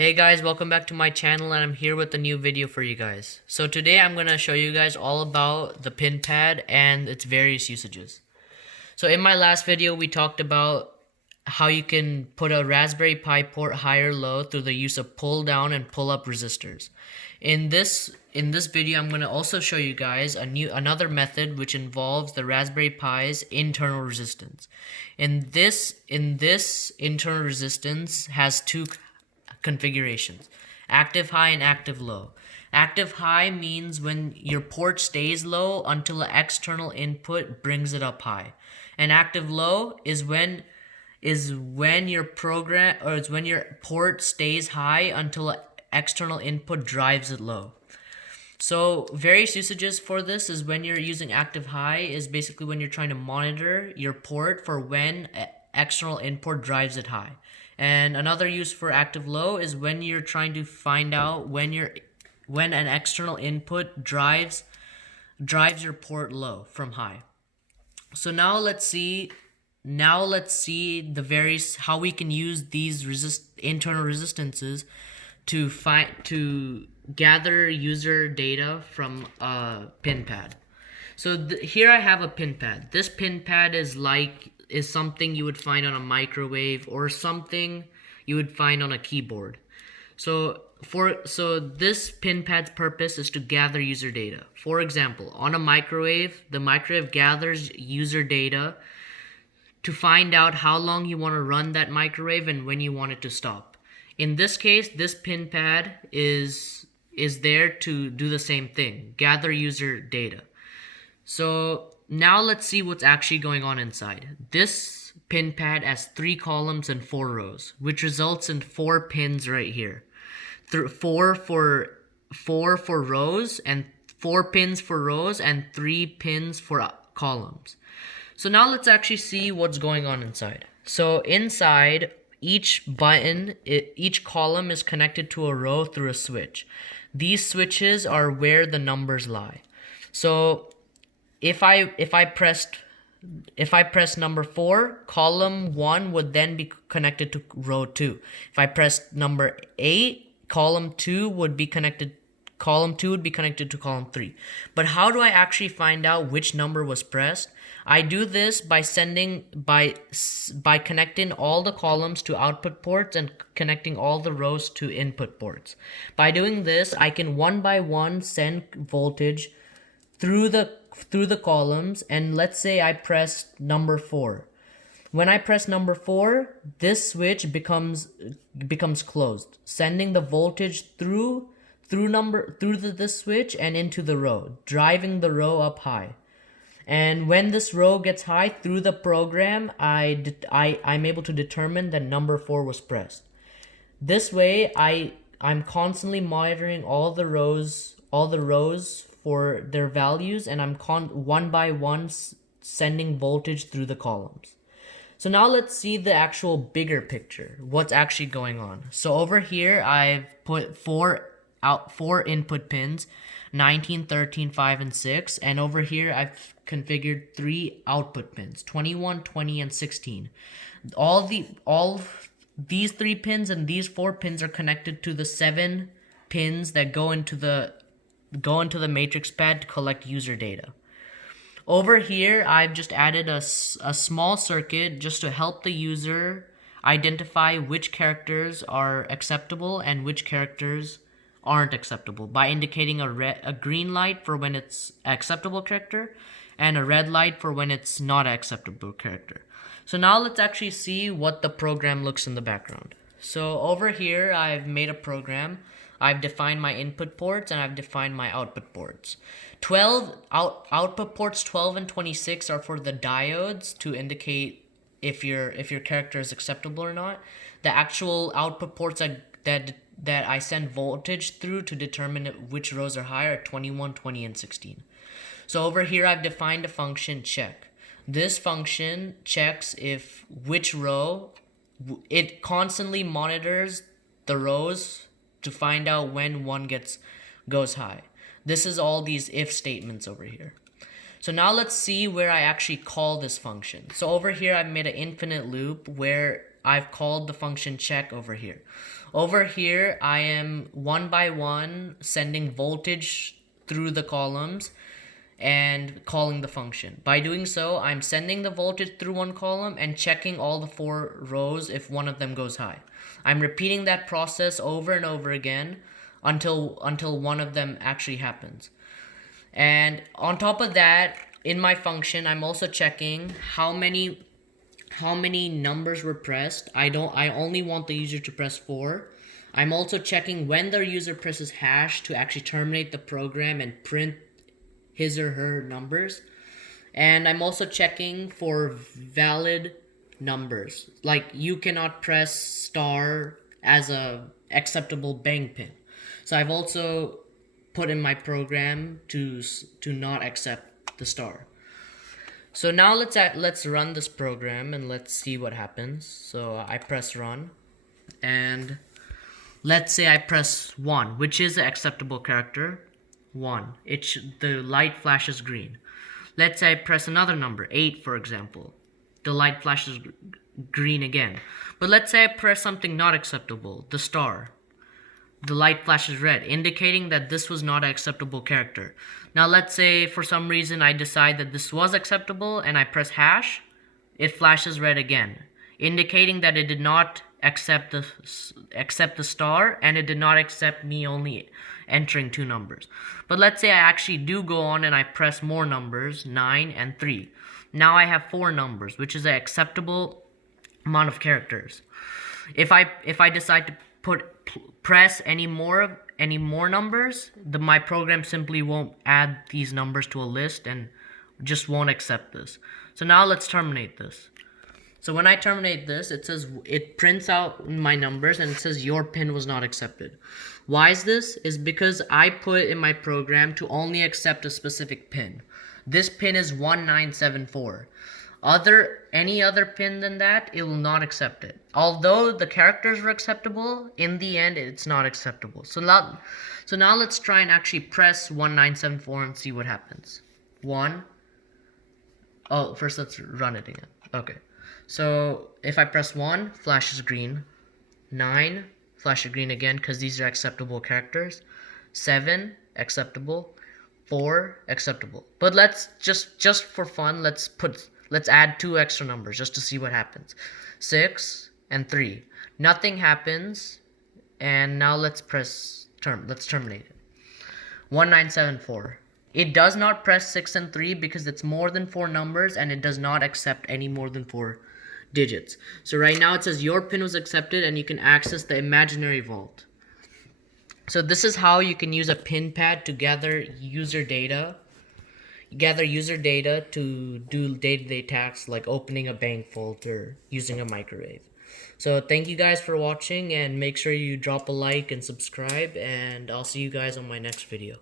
Hey guys, welcome back to my channel and I'm here with a new video for you guys. So today I'm going to show you guys all about the pin pad and its various usages. So in my last video we talked about how you can put a Raspberry Pi port high or low through the use of pull down and pull up resistors. In this video I'm going to also show you guys another method which involves the Raspberry Pi's internal resistance. In this internal resistance has two configurations: active high and active low. Active high means when your port stays low until an external input brings it up high, and active low is when your port stays high until an external input drives it low. So various usages for this is when you're using active high is basically when you're trying to monitor your port for when external input drives it high. And another use for active low is when you're trying to find out when an external input drives your port low from high. So now let's see the various how we can use these internal resistances to gather user data from a pin pad. So here I have a pin pad. This pin pad is something you would find on a microwave or something you would find on a keyboard. So this pin pad's purpose is to gather user data. For example, on a microwave, the microwave gathers user data to find out how long you want to run that microwave and when you want it to stop. In this case, this pin pad is there to do the same thing, gather user data. So now let's see what's actually going on inside. This pin pad has 3 columns and 4 rows, which results in 4 pins right here. 4 for rows, and 4 pins for rows, and 3 pins for columns. So now let's actually see what's going on inside. So inside each column is connected to a row through a switch. These switches are where the numbers lie. So if I press number 4, column 1 would then be connected to row 2. If I press number 8, column 2 would be connected to column 3. But how do I actually find out which number was pressed? I do this by connecting all the columns to output ports and connecting all the rows to input ports. By doing this, I can one by one send voltage through the columns, and let's say I press number 4. When I press number 4, this switch becomes closed, sending the voltage through this switch and into the row, driving the row up high. And when this row gets high through the program, I'm able to determine that number 4 was pressed. This way, I'm constantly monitoring all the rows for their values, and I'm one by one sending voltage through the columns. So now let's see the actual bigger picture, what's actually going on. So over here, I've put 4 input pins, 19, 13, 5, and 6. And over here, I've configured 3 output pins, 21, 20, and 16. All these 3 pins and these 4 pins are connected to the 7 pins that go into the matrix pad to collect user data. Over here, I've just added a small circuit just to help the user identify which characters are acceptable and which characters aren't acceptable by indicating a green light for when it's acceptable character and a red light for when it's not an acceptable character. So now let's actually see what the program looks in the background. So over here, I've made a program. I've defined my input ports and I've defined my output ports. Output ports 12 and 26 are for the diodes to indicate if your character is acceptable or not. The actual output ports that I send voltage through to determine which rows are higher are 21, 20, and 16. So over here I've defined a function check. This function checks if which row, it constantly monitors the rows to find out when one goes high. This is all these if statements over here. So now let's see where I actually call this function. So over here I've made an infinite loop where I've called the function check over here. Over here, I am one by one sending voltage through the columns and calling the function. By doing so, I'm sending the voltage through one column and checking all the 4 rows if one of them goes high. I'm repeating that process over and over again until one of them actually happens. And on top of that, in my function, I'm also checking how many numbers were pressed. I only want the user to press 4. I'm also checking when the user presses hash to actually terminate the program and print his or her numbers. And I'm also checking for valid numbers. Like, you cannot press star as a acceptable bang pin. So I've also put in my program to not accept the star. So now let's run this program and let's see what happens. So I press run, and let's say I press 1, which is an acceptable character. 1. The light flashes green. Let's say I press another number, 8 for example. The light flashes green again. But let's say I press something not acceptable, the star. The light flashes red, indicating that this was not an acceptable character. Now let's say for some reason I decide that this was acceptable and I press hash, it flashes red again, indicating that it did not accept the star, and it did not accept me only entering 2 numbers. But let's say I actually do go on and I press more numbers, 9 and 3. Now I have 4 numbers, which is an acceptable amount of characters. If I decide to press any more numbers, my program simply won't add these numbers to a list and just won't accept this. So now let's terminate this. So when I terminate this, it prints out my numbers and it says your pin was not accepted. Why is this? Is because I put in my program to only accept a specific pin. This pin is 1974. Any other pin than that, it will not accept it. Although the characters were acceptable, in the end it's not acceptable. So now let's try and actually press 1974 and see what happens. First let's run it again. Okay. So if I press 1, flashes green. 9, flashes green again because these are acceptable characters. 7, acceptable. 4, acceptable. But let's just for fun, let's add 2 extra numbers just to see what happens. 6 and 3. Nothing happens. And now let's terminate it. 1974. It does not press 6 and 3 because it's more than 4 numbers, and it does not accept any more than 4 digits. So right now it says your pin was accepted and you can access the imaginary vault. So this is how you can use a pin pad to gather user data to do day-to-day tasks like opening a bank vault or using a microwave. So thank you guys for watching, and make sure you drop a like and subscribe, and I'll see you guys on my next video.